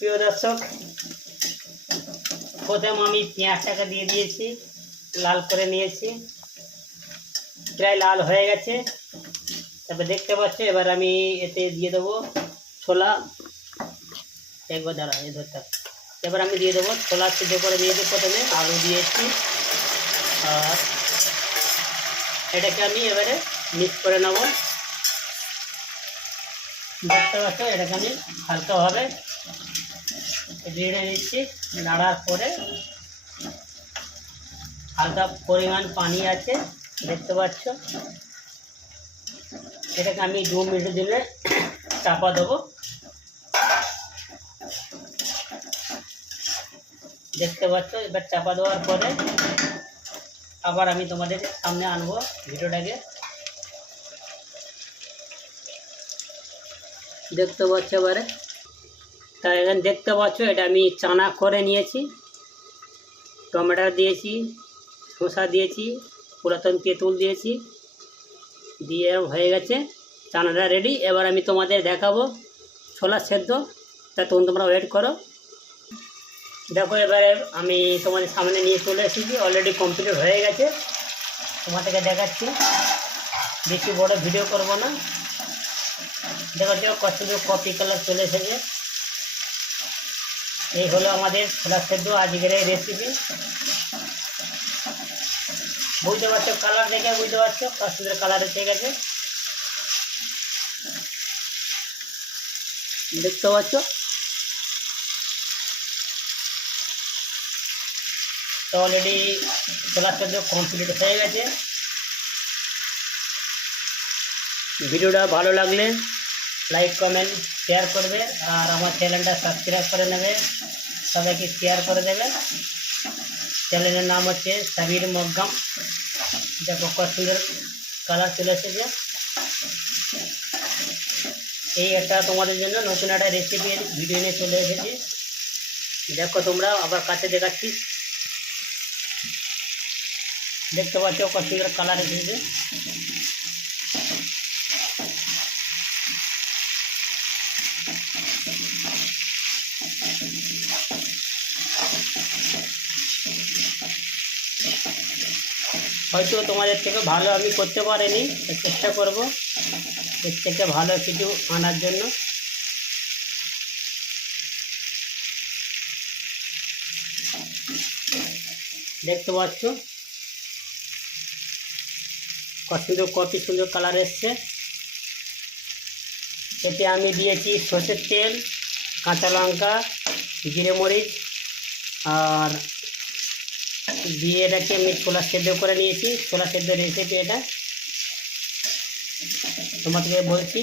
প্রিয় দর্শক, প্রথম আমি পেঁয়াজটাকে দিয়ে দিয়েছি, লাল করে নিয়েছি। প্রায় লাল হয়ে গেছে। তারপর দেখতে পাচ্ছ, এবার আমি এতে দিয়ে দেবো ছোলা। একবার দাঁড়া এই ধরতে এবার আমি দিয়ে দেবো ছোলা সিদ্ধ করে দিয়েছি প্রথমে, আলু দিয়েছি। আর এটাকে আমি এবারে মিক্স করে নেব। দেখতে পাচ্ছ, এটাকে আমি হালকাভাবে রেড়ে নিচ্ছি নাড়ার পরে হালকা পরিমাণ পানি আছে, দেখতে পাচ্ছ। এটাকে আমি দু মিনিটের জন্য চাপা দেবো। দেখতে পাচ্ছ, এবার চাপা দেওয়ার পরে আবার আমি তোমাদের সামনে আনব ভিডিওটাকে। দেখতে পাচ্ছ এবারে? তা এখানে দেখতে পাচ্ছ, এটা আমি চানা করে নিয়েছি। টমেটো দিয়েছি, শসা দিয়েছি, পুরাতন তেঁতুল দিয়েছি। দিয়ে হয়ে গেছে, চানাটা রেডি এবার আমি তোমাদের দেখাবো, ছোলা সেদ্ধ। তা তখন তোমরা ওয়েট করো। দেখো, এবারে আমি তোমাদের সামনে নিয়ে চলে এসেছি। অলরেডি কমপ্লিট হয়ে গেছে। তোমাদেরকে দেখাচ্ছি। বেশি বড় ভিডিও করব না। দেখো দেখো কত কপি কালার চলে এসেছে। এই হলো আমাদের ছোলা সেদ্ধ আজকের এই রেসিপি বুঝতে পারছ? কালার দেখে বুঝতে পারছ? কত কালার এসে গেছে দেখতে পাচ্ছ? তো অলরেডি ছোলা সেদ্ধ কমপ্লিট হয়ে গেছে। ভিডিওটা ভালো লাগলে লাইক কমেন্ট শেয়ার করবে আর আমার চ্যানেলটা সাবস্ক্রাইব করে নেবে। সবাইকে শেয়ার করে দেবে। চ্যানেলের নাম হচ্ছে সাবির মগ্গাম। দেখো কত সুন্দর কালার চলে এসেছে। এই একটা তোমাদের জন্য নতুন একটা রেসিপি ভিডিও নিয়ে চলে এসেছি। দেখো তোমরা, আবার কাছে দেখাচ্ছি। দেখতে পাচ্ছ কত সুন্দর কালার এসেছে। হয়তো তোমাদের থেকে ভালো আমি করতে পারিনি চেষ্টা করব এর থেকে ভালো কিছু আনার জন্য। দেখতে পাচ্ছ? কত সুন্দর কত সুন্দর কালার এসছে। এতে আমি দিয়েছি সর্ষের তেল, কাঁচা লঙ্কা, জিরে মরিচ, আর দিয়ে এটাকে আমি ছোলা সেদ্ধ করে নিয়েছি। ছোলা সেদ্ধ রেসিপি এটা। তোমাদেরকে বলছি,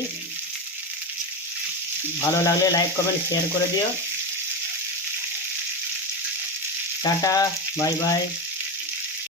ভালো লাগলে লাইক কমেন্ট শেয়ার করে দিও। Tata bye bye